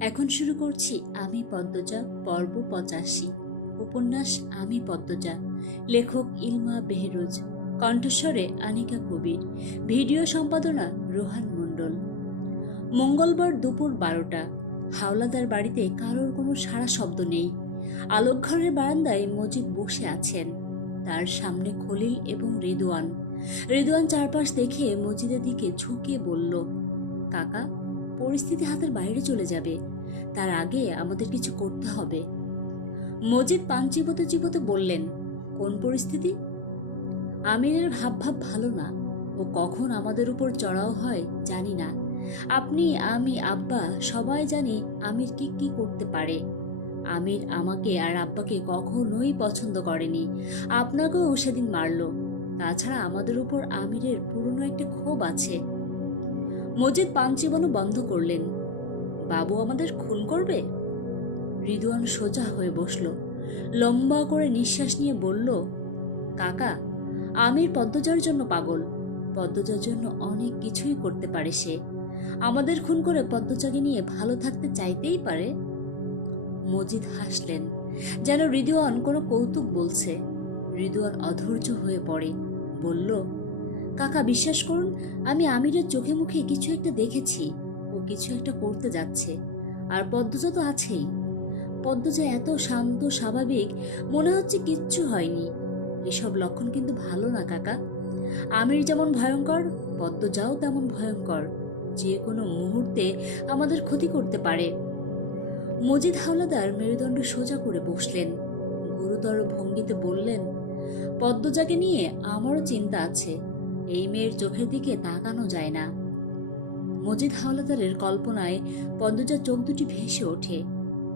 এখন শুরু করছি আমি পদ্মজা পর্ব 85। উপন্যাস আমি পদ্মজা। লেখক ইলমা বেহরোজ। কণ্ঠস্বরে আনিকা কবির। ভিডিও সম্পাদনা রোহান মণ্ডল। মঙ্গলবার দুপুর 12টা। হাওলাদার বাড়িতে কারোর কোনো সাড়া শব্দ নেই। আলোকঘরের বারান্দায় মজিদ বসে আছেন। তার সামনে খলিল এবং রিদওয়ান। রিদওয়ান চারপাশ দেখে মজিদের দিকে ঝুঁকে বলল, কাকা, পরিস্থিতি হাতের বাইরে চলে যাবে। তার আগে আমাদের কিছু করতে হবে। মজিদ পান চিবোতে চিবোতে বললেন, কোন পরিস্থিতি? আমিরের ভাব ভালো না। ও কখন আমাদের উপর চড়াও হয় জানি না। আপনি, আমি, আব্বা সবাই জানি আমির কি কি করতে পারে। আমির আমাকে আর আব্বাকে কখনোই পছন্দ করেনি। আপনাকেও সেদিন মারল। তাছাড়া আমাদের উপর আমিরের পুরনো একটা ক্ষোভ আছে। মজিদ পান চিবানো বন্ধ করলেন। বাবু আমাদের খুন করবে? রিদওয়ান সোজা হয়ে বসল। লম্বা করে নিঃশ্বাস নিয়ে বলল, কাকা, আমির পদ্মজার জন্য পাগল। পদ্মজার জন্য অনেক কিছুই করতে পারে সে। আমাদের খুন করে পদ্মজাকে নিয়ে ভালো থাকতে চাইতেই পারে। মজিদ হাসলেন, যেন রিদওয়ান কোনো কৌতুক বলছে। রিদওয়ান অধৈর্য হয়ে পড়ে, বলল, কাকা বিশ্বাস করুন, আমি আমিরের চোখে মুখে কিছু একটা দেখেছি। ও কিছু একটা করতে যাচ্ছে। আর পদ্মজা তো আছেই। পদ্মজা এত শান্ত স্বাভাবিক, মনে হচ্ছে কিচ্ছু হয়নি। এসব লক্ষণ কিন্তু ভালো না কাকা। আমির যেমন ভয়ঙ্কর, পদ্মজাও তেমন ভয়ঙ্কর। যে কোনো মুহূর্তে আমাদের ক্ষতি করতে পারে। মজিদ হাওলাদার মেরুদণ্ড সোজা করে বসলেন। গুরুতর ভঙ্গিতে বললেন, পদ্মজাকে নিয়ে আমারও চিন্তা আছে। এই মেয়ের চোখের দিকে তাকানো যায় না। মজিদ হাওলাদারের কল্পনায় পদ্মজার চোখ দুটি ভেসে ওঠে।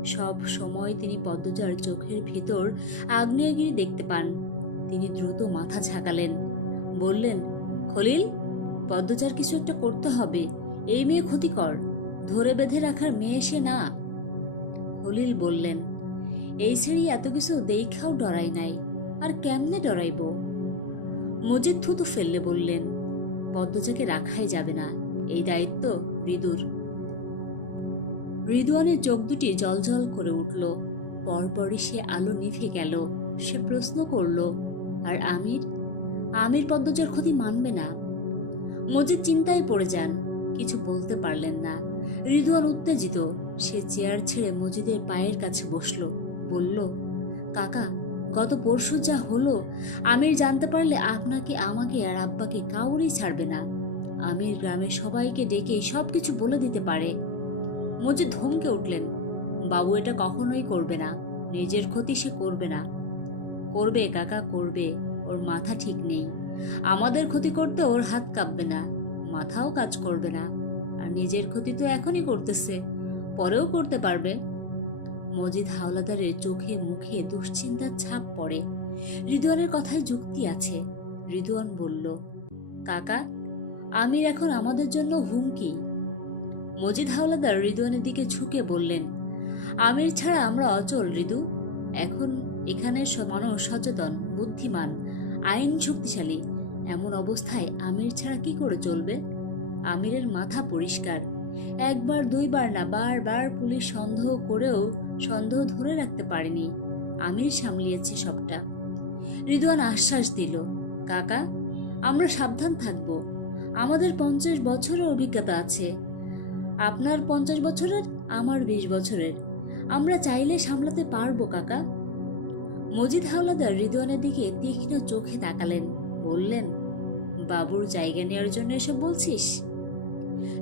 সব সময় তিনি পদ্মজার চোখের ভিতর আগ্নেয়গিরি দেখতে পান। তিনি দ্রুত মাথা ঝাঁকালেন, বললেন, খলিল, পদ্মজার কিছু একটা করতে হবে। এই মেয়ে ক্ষতিকর, ধরে বেঁধে রাখার মেয়ে সে না। খলিল বললেন, এই ছেড়ি এত কিছু দেখাও ডরাই নাই, আর কেমনে ডরাইব? মজিদ থুতু ফেললে বললেন, পদ্মজাকে রাখাই যাবে না, এই দায়িত্ব রিদুর। রিদওয়ানের চোখ দুটি জলজল করে উঠল। পরপরই সে আলো নিভে গেল। সে প্রশ্ন করল, আর আমির? আমির পদ্মজার ক্ষতি মানবে না। মজিদ চিন্তায় পড়ে যান, কিছু বলতে পারলেন না। রিদওয়ান উত্তেজিত। সে চেয়ার ছেড়ে মজিদের পায়ের কাছে বসল, বলল, কাকা, গত পরশু যা হলো, আমির জানতে পারলে আপনাকে, আমাকে আর আব্বাকে কাউরই ছাড়বে না। আমির গ্রামের সবাইকে ডেকে সবকিছু বলে দিতে পারে। মজিদ ধমকে উঠলেন, বাবু এটা কখনোই করবে না। নিজের ক্ষতি সে করবে না। করবে কাকা, করবে। ওর মাথা ঠিক নেই। আমাদের ক্ষতি করতে ওর হাত কাঁপবে না, মাথাও কাজ করবে না। আর নিজের ক্ষতি তো এখনই করতেছে, পরেও করতে পারবে। মজিদ হাওলাদারের চোখে মুখে দুশ্চিন্তার ছাপ পড়ে। রিদওয়ানের কথায় যুক্তি আছে। রিদওয়ান বলল, কাকা, আমির এখন আমাদের জন্য হুমকি। মজিদ হাওলাদার রিদওয়ানের দিকে ঝুঁকে বললেন, আমির ছাড়া আমরা অচল রিদু। এখন এখানে মানুষ সচেতন, বুদ্ধিমান, আইন শক্তিশালী। এমন অবস্থায় আমির ছাড়া কি করে চলবে? আমিরের মাথা পরিষ্কার। একবার দুইবার না, বারবার পুলিশ সন্দেহ করেও সন্দেহ ধরে রাখতে পারেনি। আমির সামলিয়েছে সবটা। রিদওয়ান আশ্বাস দিল, কাকা, আমরা সাবধান থাকব। আমাদের 50 বছরের অভিজ্ঞতা আছে। আপনার 50 বছরের, আমার 20 বছরের। আমরা চাইলে সামলাতে পারবো কাকা। মজিদ হাওলাদার রিদওয়ানের দিকে তীক্ষ্ণ চোখে তাকালেন, বললেন, বাবুর জায়গা নেওয়ার জন্য এসব বলছিস?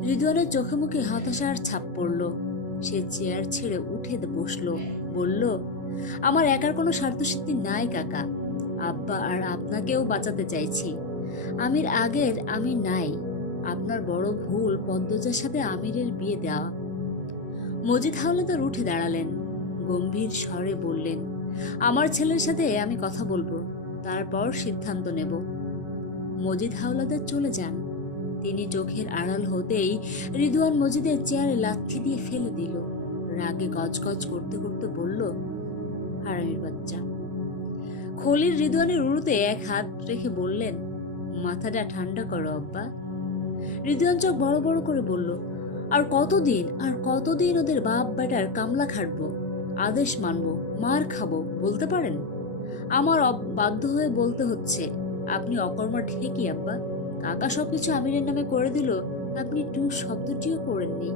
রিদওয়ানের চোখে মুখে হতাশার ছাপ পড়ল। সে চেয়ার ছেড়ে উঠে বসল, বলল, আমার একার কোনো স্বার্থসিদ্ধি নাই কাকা। আব্বা আর আপনাকেও বাঁচাতে চাইছি। আমির আগের আমির নাই। আপনার বড় ভুল পদ্মজার সাথে আমিরের বিয়ে দেওয়া। মজিদ হাওলাদার উঠে দাঁড়ালেন, গম্ভীর স্বরে বললেন, আমার ছেলের সাথে আমি কথা বলবো, তারপর সিদ্ধান্ত নেব। মজিদ হাওলাদার চলে যান। তিনি চোখের আড়াল হতেই রিদওয়ান মজিদের চেয়ারে লাথি দিয়ে ফেলে দিল। রাগে গজগজ করতে করতে বলল, হারামির বাচ্চা। খলিল রিদওয়ানের উরুতে এক হাত রেখে বললেন, মাথাটা ঠান্ডা করো আব্বা। রিদওয়ান চোখ বড় বড় করে বলল, আর কতদিন ওদের বাপ বেটার কামলা খাটবো, আদেশ মানবো, মার খাবো, বলতে পারেন? আমার বাধ্য হয়ে বলতে হচ্ছে, আপনি অকর্মা ঠিকই আব্বা। কাকা সবকিছু আমিরের নামে করে দিল, আপনি টু শব্দটিও করেননি।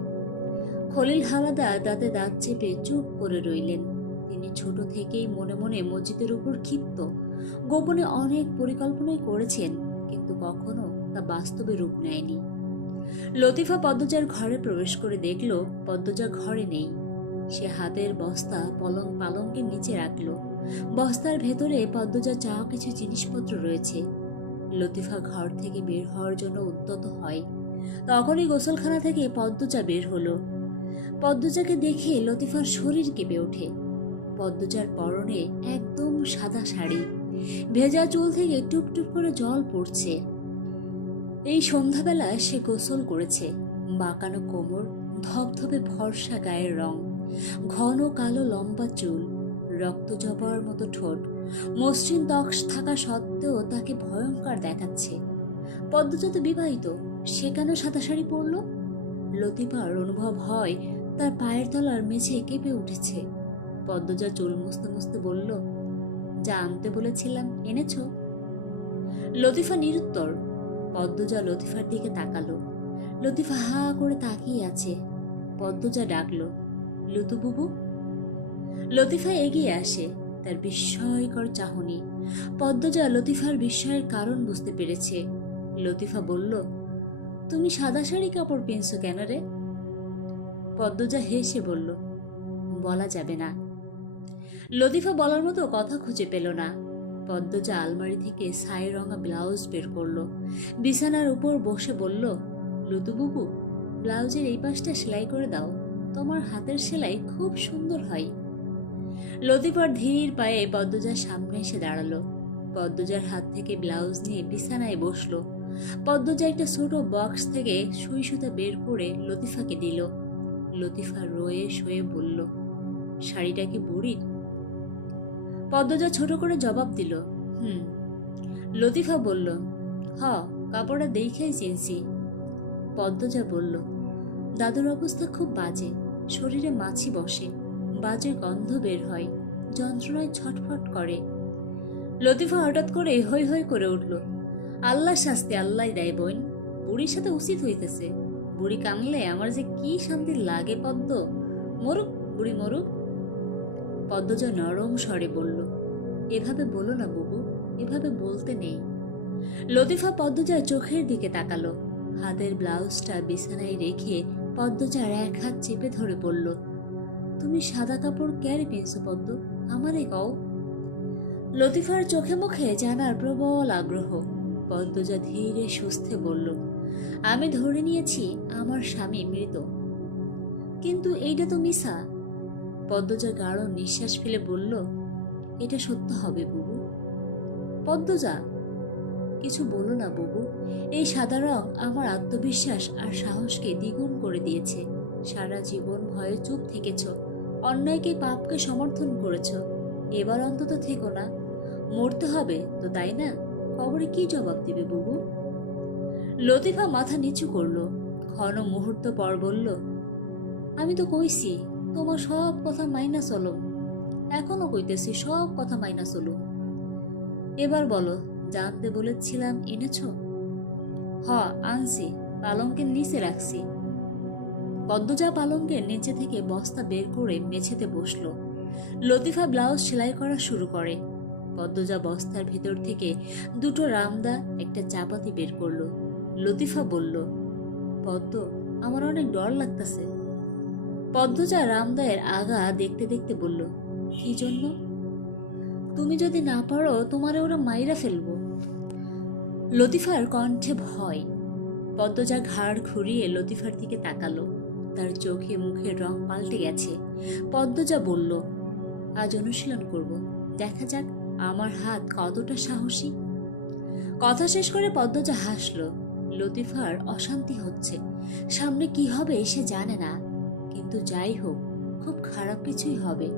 খলিল হাওলাদার দাঁতে দাঁত চেপে চুপ করে রইলেন। তিনি ছোট থেকেই মনে মনে মসজিদের উপর ক্ষিপ্ত। গোপনে অনেক পরিকল্পনাই করেছেন, কিন্তু কখনো তা বাস্তবে রূপ নেয়নি। লতিফা পদ্মজার ঘরে প্রবেশ করে দেখল পদ্মজা ঘরে নেই। সে হাতের বস্তা পালঙ্কের নিচে রাখল। বস্তার ভেতরে পদ্মজা চাওয়া কিছু জিনিসপত্র রয়েছে। লতিফা ঘর থেকে বের হওয়ার জন্য উদ্যত হয়। তখনই গোসলখানা থেকে পদ্মজা বের হলো। পদ্মজাকে দেখে লতিফার শরীর কেঁপে ওঠে। পদ্মজার পরনে একদম সাদা শাড়ি, ভেজা চুল থেকে টুপটুপ করে জল পড়ছে। এই সন্ধ্যাবেলায় সে গোসল করেছে। বাঁকানো কোমর, ধবধবে ফর্সা গায়ের রং, ঘন কালো লম্বা চুল, রক্ত জবার মতো ঠোঁট, মসৃণ ত্বক থাকা সত্ত্বেও তাকে ভয়ঙ্কর দেখাচ্ছে। পদ্মজা তো বিবাহিত, সে কেন সাদা শাড়ি পরল? লতিফার অনুভব হয় তার পায়ের তলার মেঝে কেঁপে উঠেছে। পদ্মজা চুল মুছতে মুছতে বলল, যা আনতে বলেছিলাম এনেছ? লতিফা নিরুত্তর। পদ্মজা লতিফার দিকে তাকালো। লতিফা হা করে তাকিয়ে আছে। পদ্মজা ডাকলো, লুতু বুবু। লতিফা এগিয়ে আসে, তার বিস্ময়কর চাহনি। পদ্মজা লতিফার বিস্ময়ের কারণ বুঝতে পেরেছে। লতিফা বলল, তুমি সাদা শাড়ি কাপড় পিনছো কেন রে? পদ্মজা হেসে বলল, বলা যাবে না। লতিফা বলার মতো কথা খুঁজে পেল না। পদ্মজা আলমারি থেকে ছাই রঙা ব্লাউজ বের করলো। বিছানার উপর বসে বলল, লুতুবুবু, ব্লাউজের এই পাশটা সেলাই করে দাও, তোমার হাতের সেলাই খুব সুন্দর হয়। লতিফার ধীর পায়ে পদ্মজার সামনে এসে দাঁড়ালো। পদ্মজার হাত থেকে ব্লাউজ নিয়ে বিছানায় বসলো। পদ্মজা একটা ছোট বক্স থেকে সুই সুতা বের করে লতিফাকে দিল। লতিফা রয়ে শয়ে বলল, শাড়িটা কি বুড়ির? পদ্মজা ছোট করে জবাব দিল, হুম। লতিফা বলল, হ, কাপড়টা দেখেই চিনছি। পদ্মজা বলল, দাদুর অবস্থা খুব বাজে, শরীরে মাছি বসে, বাজে গন্ধ বের হয়, যন্ত্রণায় ছটফট করে। লতিফা হঠাৎ করে হৈ হৈ করে উঠল, আল্লাহ শাস্তি আল্লাহ দেয় বোন, বুড়ির সাথে উচিত হইতেছে। বুড়ি কানলে আমার যে কি শান্তি লাগে পদ্ম, মরুক বুড়ি মরুক। পদ্মজা নরম স্বরে বলল, এভাবে বলো না বুবু, এভাবে বলতে নেই। লতিফা পদ্মজার চোখের দিকে তাকালো। হাতের ব্লাউজটা বিছানায় রেখে পদ্মজার এক হাত চেপে ধরে বলল, তুমি সাদা কাপড় ক্যারে পেয়েছো পদ্ম, আমারে কও। লতিফার চোখে মুখে জানার প্রবল আগ্রহ। পদ্মজা ধীরে সুস্থে বলল, আমি ধরে নিয়েছি আমার স্বামী মৃত। কিন্তু এইটা তো মিছা। পদ্মজা গাঢ় নিঃশ্বাস ফেলে বলল, এটা সত্য হবে বুবু। পদ্মজা, কিছু বলো না বুবু, এই সাদা রং আমার আত্মবিশ্বাস আর সাহসকে দ্বিগুণ করে দিয়েছে। সারা জীবন ভয়ে চুপ থেকেছ, অন্যায়কে পাপকে সমর্থন করেছ, এবার অন্তত থেকো না। মরতে হবে তো, তাই না? কবরে কি জবাব দিবে বুবু? লতিফা মাথা নিচু করলো। ক্ষণ মুহূর্ত পর বলল, আমি তো কইছি তোমার সব কথা মাইনা চলো, এখনো কইতেছি সব কথা মাইনা চলো। এবার বলো, জানতে বলেছিলাম এনেছ? হ, আনছি, পালঙ্কের নিচে রাখছি। পদ্মজা পালঙ্কের নিচে থেকে বস্তা বের করে মেঝেতে বসলো। লতিফা ব্লাউজ সেলাই করা শুরু করে। পদ্মজা বস্তার ভেতর থেকে দুটো রামদা, একটা চাপাতি বের করলো। লতিফা বলল, পদ্ম, আমার অনেক ডর লাগতেছে। পদ্মজা রামদায়ের আগা দেখতে দেখতে বলল, কি জন্য? তুমি যদি না পারো তোমারে ওরা মাইরা ফেলবো। লতিফার কণ্ঠে ভয়। পদ্মজা ঘাড় ঘুরিয়ে লতিফার দিকে তাকালো। তার চোখে মুখের রং পাল্টে গেছে। পদ্মজা বলল, আজ অনুশীলন করব, দেখা যাক আমার হাত কতটা সাহসী। কথা শেষ করে পদ্মজা হাসল। লতিফার অশান্তি হচ্ছে, সামনে কি হবে সে জানে না, কিন্তু যাই হোক খুব খারাপ কিছুই হবে।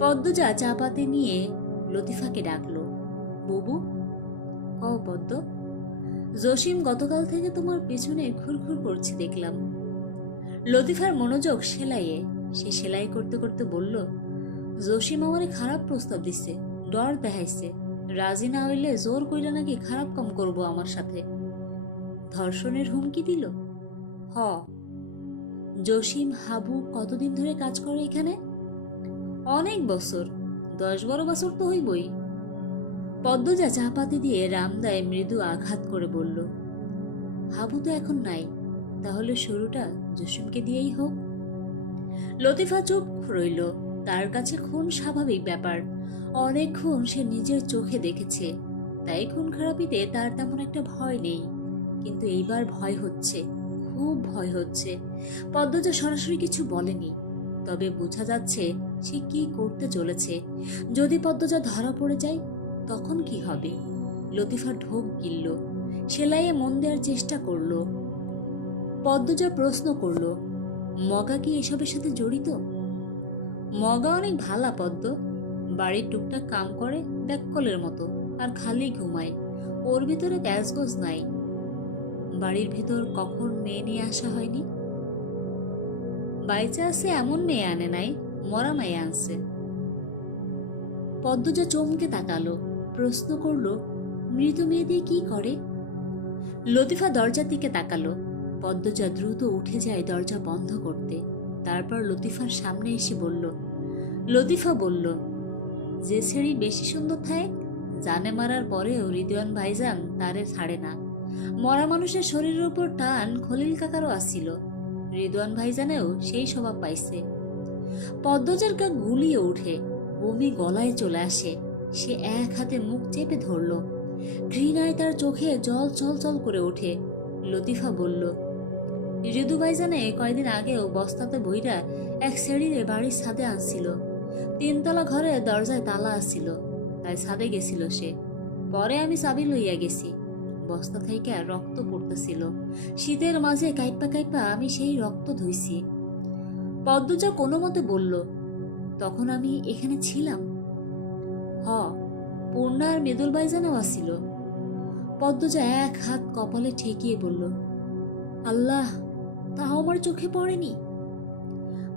পদ্মজা চাপাতে নিয়ে লতিফাকে ডাকলো, বুবু। কও পদ্ম। জসিম গতকাল থেকে তোমার পেছনে ঘুরঘুর করছে দেখলাম। লতিফার মনোযোগ সেলাইয়ে। সে সেলাই করতে করতে বলল, জসিম আমারে খারাপ প্রস্তাব দিচ্ছে, ডর দেখাইছে, রাজি না হইলে জোর কইরা নাকি খারাপ কাম করব আমার সাথে। ধর্ষণের হুমকি দিল? হ। জসিম হাবু কতদিন ধরে কাজ করে এখানে? অনেক বছর, 10-12 বছর তো হইবই। পদ্মজা চা পাতি দিয়ে রামদায় মৃদু আঘাত করে বলল, হাবু তো এখন নাই, তাহলে শুরুটা জসিমকে দিয়েই হোক। লতিফা চুপ রইল। তার কাছে খুন স্বাভাবিক ব্যাপার, অনেক খুন সে নিজের চোখে দেখেছে, তাই খুন খারাপিতে তার তেমন একটা ভয় নেই। কিন্তু এইবার ভয় হচ্ছে, খুব ভয় হচ্ছে। পদ্মজা সরাসরি কিছু বলেনি, তবে বোঝা যাচ্ছে সে কি করতে চলেছে। যদি পদ্মজা ধরা পড়ে যায় তখন কি হবে? লতিফা ঢোক গিলল, সেলাইয়ে মন দেওয়ার চেষ্টা করল। পদ্মজা প্রশ্ন করল, মগা কি এসবের সাথে জড়িত? মগা অনেক ভালা পদ্ম, বাড়ির টুকটাক কাম করে ব্যাককলের মতো, আর খালি ঘুমায়। ওর ভিতরে গ্যাসগোজ নাই। বাড়ির ভেতর কখন মেয়ে নিয়ে আসা হয়নি? বাইচা আছে এমন মেয়ে আনে নাই, মরা মেয়ে আনছে। পদ্মজা চমকে তাকালো, প্রশ্ন করল, মৃত মেয়ে দিয়ে কি করে? লতিফা দরজার দিকে তাকালো। পদ্মজা দ্রুত উঠে যায় দরজা বন্ধ করতে। তারপর লতিফার সামনে এসে বলল, লতিফা বলল, যে ছেড়ি বেশি সুন্দর থাকে, জানে মারার পরেও রিদওয়ান ভাইজান তারে ছাড়ে না। মরা মানুষের শরীরের উপর টান খলিল কাকারও আসছিল, রিদওয়ান ভাইজানেও সেই স্বভাব পাইছে। পদ্মজার গা গুলিয়ে উঠে, বমি গলায় চলে আসে। সে এক হাতে মুখ চেপে ধরল, ঘৃণায় তার চোখে জল চল করে ওঠে। লতিফা বলল, রিদু ভাইজানে কয়দিন আগেও বস্তাতে বইরা এক ছেড়িরে বাড়ির ছাদে আনছিল। 3তলা ঘরে দরজায় তালা আসছিল, তাই ছাদে গেছিল সে। পরে আমি চাবি লইয়া গেছি। বস্তা থেকে রক্ত পড়তেছিল, শীতের মাঝে কাইপা কাইপা আমি সেই রক্ত ধুইছি। পদ্মজা কোনো মতে বলল, তখন আমি এখানে ছিলাম? হ, পূর্ণা আর মৃদুল ভাইজানও আসছিল। পদ্মজা এক হাত কপালে ঠেকিয়ে বলল, আল্লাহ, তাও আমার চোখে পড়েনি।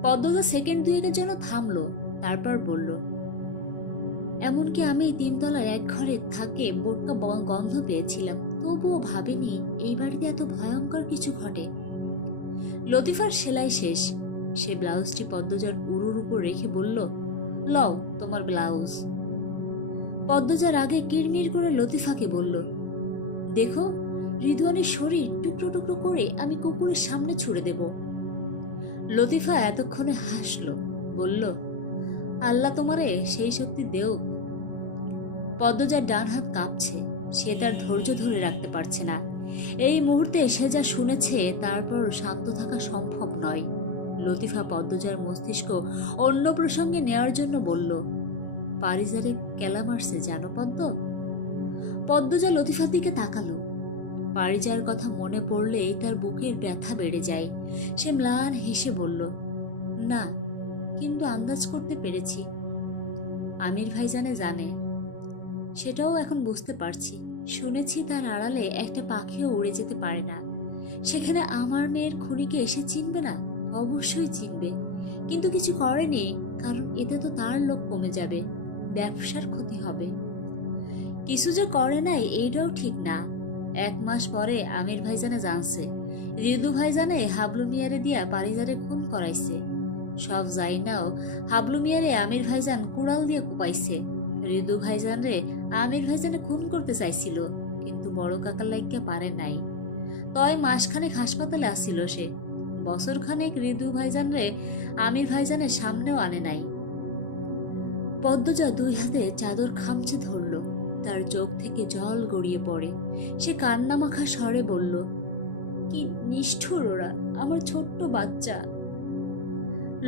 পদ্মজা সেকেন্ড 2-এর জন্য থামলো, তারপর বলল, এমনকি আমি 3তলার এক ঘরে থাকে বোটকা গন্ধ পেয়েছিলাম, তবুও ভাবিনি এই বাড়িতে এত ভয়ঙ্কর কিছু ঘটে। লতিফার সেলাই শেষ। সে ব্লাউজটি পদ্মজার উরুর উপর রেখে বলল, লও তোমার ব্লাউজ। পদ্মজার আগে কিড়মিড় করে লতিফাকে বলল, দেখো, রিদওয়ানের শরীর টুকরো টুকরো করে আমি কুকুরের সামনে ছুড়ে দেব। লতিফা এতক্ষণে হাসল, বলল, আল্লাহ তোমারে সেই শক্তি দেও। পদ্মজার ডান হাত কাঁপছে, সে তার ধৈর্য ধরে রাখতে পারছে না। এই মুহূর্তে সে যা শুনেছে তারপর শান্ত থাকা সম্ভব নয়। লতিফা পদ্মজার মস্তিষ্ক অন্য প্রসঙ্গে নেওয়ার জন্য বলল, পারিজারে কেলা মারছে জানো পদ্ম? পদ্মজা লতিফার দিকে তাকালো। পারিজার কথা মনে পড়লেই তার বুকের ব্যথা বেড়ে যায়। সে ম্লান হেসে বলল, না, কিন্তু আন্দাজ করতে পেরেছি। আমির ভাইজানে জানে, সেটাও এখন বুঝতে পারছি। শুনেছি তার আড়ালে একটা পাখিও উড়ে যেতে পারে না। সেখানে আমার মেয়ের খুনিকে এসে চিনবে না? অবশ্যই চিনবে, কিন্তু কিছু করেনি, কারণ এতে তো তার লোক কমে যাবে, ব্যবসার ক্ষতি হবে। কিছু যে করে নাই এইটাও ঠিক না। 1 মাস পরে আমির ভাইজানে জানছে রিদু ভাইজানে হাবলু মিয়ারে দিয়া পারিজারে খুন করাইছে। সব যাই নাও, হাবলু মিয়ারে আমির ভাইজান কুড়াল দিয়ে কুপাইছে। রিদু ভাইজান রে আমির ভাইজানে খুন করতে চাইছিল, কিন্তু বড় কাকার লাগিয়া পারে নাই। তয় মাসখানেক হাসপাতালে আসছিল সে। বছরখানেক রিদু ভাইজান রে আমির ভাইজানের সামনেও আনে নাই। পদ্মজা 2 হাতে চাদর খামচে ধরল, তার চোখ থেকে জল গড়িয়ে পড়ে। সে কান্নামাখা স্বরে বলল, কি নিষ্ঠুর ওরা, আমার ছোট্ট বাচ্চা।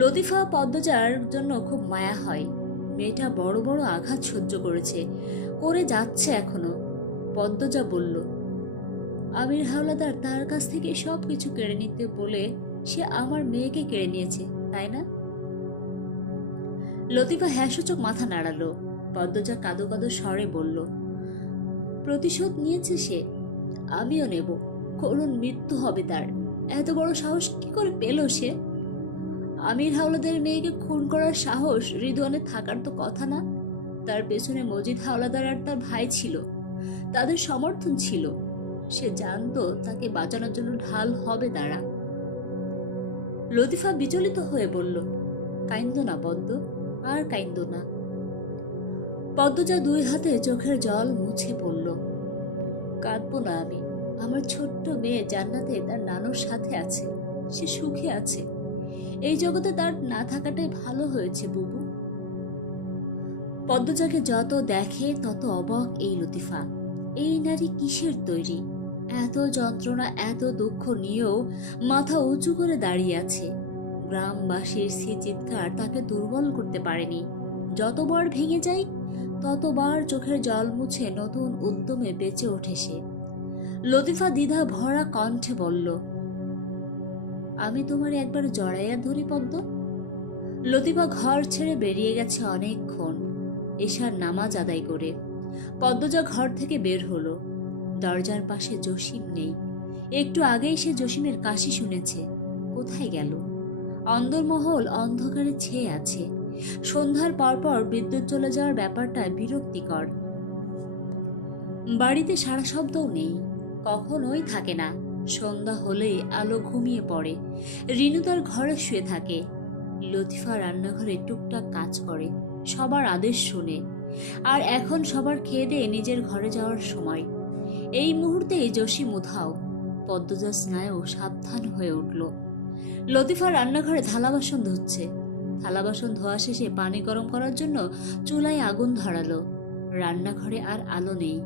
লতিফা পদ্মজার জন্য খুব মায়া হয়। মেয়েটা বড় বড় আঘাত সহ্য করেছে, করে যাচ্ছে এখনো। পদ্মজা বলল, আমির হাওলাদার তার কাছ থেকে সবকিছু কেড়ে নিতে বলে সে আমার মেয়েকে কেড়ে নিয়েছে, তাই না? লতিফা হ্যাঁসূচক মাথা নাড়ালো। পদ্মজা কাঁদো কাঁদো স্বরে বলল, প্রতিশোধ নিয়েছে সে, আমিও নেব, করুণ মৃত্যু হবে তার। এত বড় সাহস কি করে পেল সে? আমির হাওলাদারের মেয়েকে খুন করার সাহস রিদওয়ানের থাকার তো কথা না। তার পেছনে মজিদ হাওলাদার আর তার ভাই ছিল, তাদের সমর্থন ছিল। সে জানতো তাকে বাঁচানোর জন্য ঢাল হবে তারা। লতিফা বিচলিত হয়ে বলল, কাইন্দো না পদ্ম, আর কাইন্দো না। পদ্মজা দুই হাতে চোখের জল মুছে পড়ল। কাঁদবো না আমি, আমার ছোট্ট মেয়ে জান্নাতে তার নানুর সাথে আছে, সে সুখে আছে। এই জগতে তার না থাকাটাই ভালো হয়েছে বুবু। পদ্মজাকে যত দেখে তত অবাক এই লতিফা। এই নারী কিসের তৈরি? এত যন্ত্রণা এত দুঃখ নিয়েও মাথা উঁচু করে দাঁড়িয়ে আছে। গ্রামবাসীর চিৎকার তাকে দুর্বল করতে পারেনি। যতবার ভেঙে যায় ততবার চোখের জল মুছে নতুন উদ্যমে বেঁচে ওঠে সে। লতিফা দ্বিধা ভরা কণ্ঠে বলল, আমি তোমার একবার জড়াইয়া ধরি পদ্ম। লতিফা ঘর ছেড়ে বেরিয়ে গেছে অনেকক্ষণ, এশার নামাজ আদায় করে। পদ্মজা ঘর থেকে বের হলো। দরজার পাশে জসিম নেই। একটু আগেই সে জসিমের কাশি শুনেছে। কোথায় গেল? অন্দরমহল অন্ধকারে ছেয়ে আছে। সন্ধ্যার পরপর বিদ্যুৎ চলে যাওয়ার ব্যাপারটা বিরক্তিকর। বাড়িতে সারা শব্দও নেই, কখনোই থাকে না। সন্ধ্যা হলেই আলো ঘুমিয়ে পড়ে। রিনু তার ঘরে শুয়ে থাকে। লতিফা রান্নাঘরে টুকটাক কাজ করে, সবার আদেশ শুনে। আর এখন সবার খেয়ে দিয়ে নিজের ঘরে যাওয়ার সময়। এই মুহূর্তেই জসিম উধাও। পদ্মজা স্নায়ু সাবধান হয়ে উঠল। লতিফা রান্নাঘরে থালা বাসন ধুচ্ছে। থালা বাসন ধোয়া শেষে পানি গরম করার জন্য চুলায় আগুন ধরালো। রান্নাঘরে আর আলো নেই।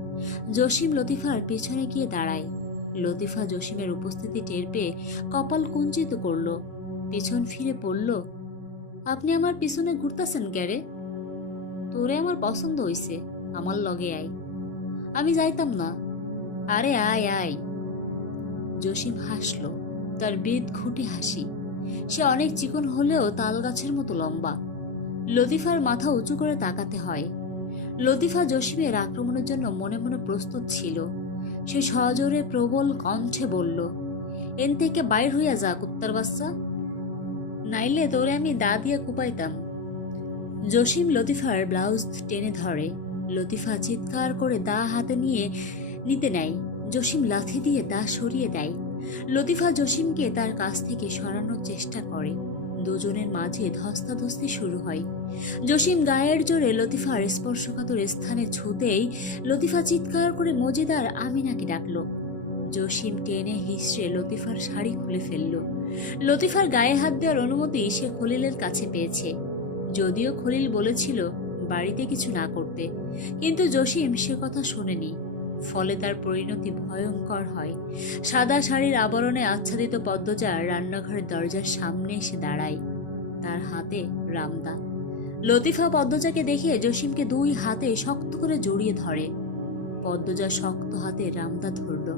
জসিম লতিফার পেছনে গিয়ে দাঁড়ায়। লতিফা জসিমের উপস্থিতি টের পেয়ে কপাল কুঞ্চিত করল। পেছন ফিরে পড়ল, আপনি আমার পিছনে ঘুরতেছেন ক্যারে? তোরে আমার পছন্দ হইছে, আমার লগে আয়। আমি যাইতাম না। আরে আয় আয়। জসিম হাসল, তার বেদ ঘুটে হাসি। সে অনেক চিকন হলেও তাল গাছের মতো লম্বা। লতিফার মাথা উঁচু করে তাকাতে হয়। লতিফা জসিমের আক্রমণের জন্য মনে মনে প্রস্তুত ছিল। সে সজোরে প্রবল কণ্ঠে বলল, এন থেকে বাইর হইয়া যা কুত্তার বাচ্চা, নাইলে তোরে আমি দা দিয়া কুপাইতাম। জসিম লতিফার ব্লাউজ টেনে ধরে। লতিফা চিৎকার করে দা হাতে নিতে নেয়। জসিম লাথি দিয়ে দা সরিয়ে দেয়। লতিফা জসিমকে তার কাছ থেকে সরানোর চেষ্টা করে। দুজনের মাঝে ধস্তাধস্তি শুরু হয়। জসিম গায়ের জোরে লতিফার স্পর্শকাতর স্থানে ছুঁতেই লতিফা চিৎকার করে মজিদার আমিনাকে ডাকল। জসিম টেনে হিসড়ে লতিফার শাড়ি খুলে ফেলল। লতিফার গায়ে হাত দেওয়ার অনুমতি সে খলিলের কাছে পেয়েছে। যদিও খলিল বলেছিল বাড়িতে কিছু না করতে, কিন্তু জসিম সে কথা শোনেনি। ফলে তার পরিণতি ভয়ঙ্কর হয়। সাদা শাড়ির আবরণে আচ্ছাদিত পদ্মজা রান্নাঘরের দরজার সামনে এসে দাঁড়ায়। তার হাতে রামদা। লতিফা পদ্মজাকে দেখে জসিমকে দুই হাতে শক্ত করে জড়িয়ে ধরে। পদ্মজা শক্ত হাতে রামদা ধরল।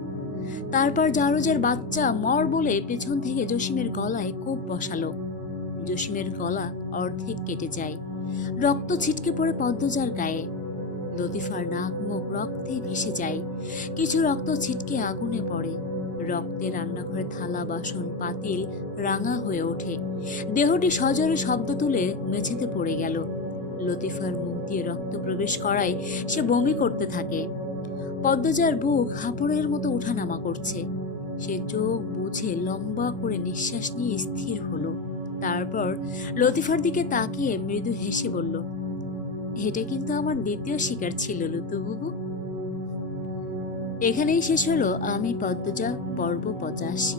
তারপর জারজের বাচ্চা মর বলে পেছন থেকে জসিমের গলায় কোপ বসালো। জসিমের গলা অর্ধেক কেটে যায়। রক্ত ছিটকে পড়ে পদ্মজার গায়ে। লতিফার নাক মুখ রক্তে ভেসে যায়। কিছু রক্ত ছিটকে আগুনে পড়ে। রক্তে রান্নাঘরে থালা বাসন পাতিল রাঙা হয়ে ওঠে। দেহটি সজোরে শব্দ তুলে মেঝেতে পড়ে গেল। লতিফার মুখ দিয়ে রক্ত প্রবেশ করায় সে বমি করতে থাকে। পদ্মজার বুক হাঁপড়ের মতো উঠানামা করছে। সে চোখ বুঝে লম্বা করে নিঃশ্বাস নিয়ে স্থির হলো। তারপর লতিফার দিকে তাকিয়ে মৃদু হেসে বলল, এটা কিন্তু আমার দ্বিতীয় শিকার ছিল লুতুবুবু। এখানেই শেষ হলো আমি পদ্মজা পর্ব 85।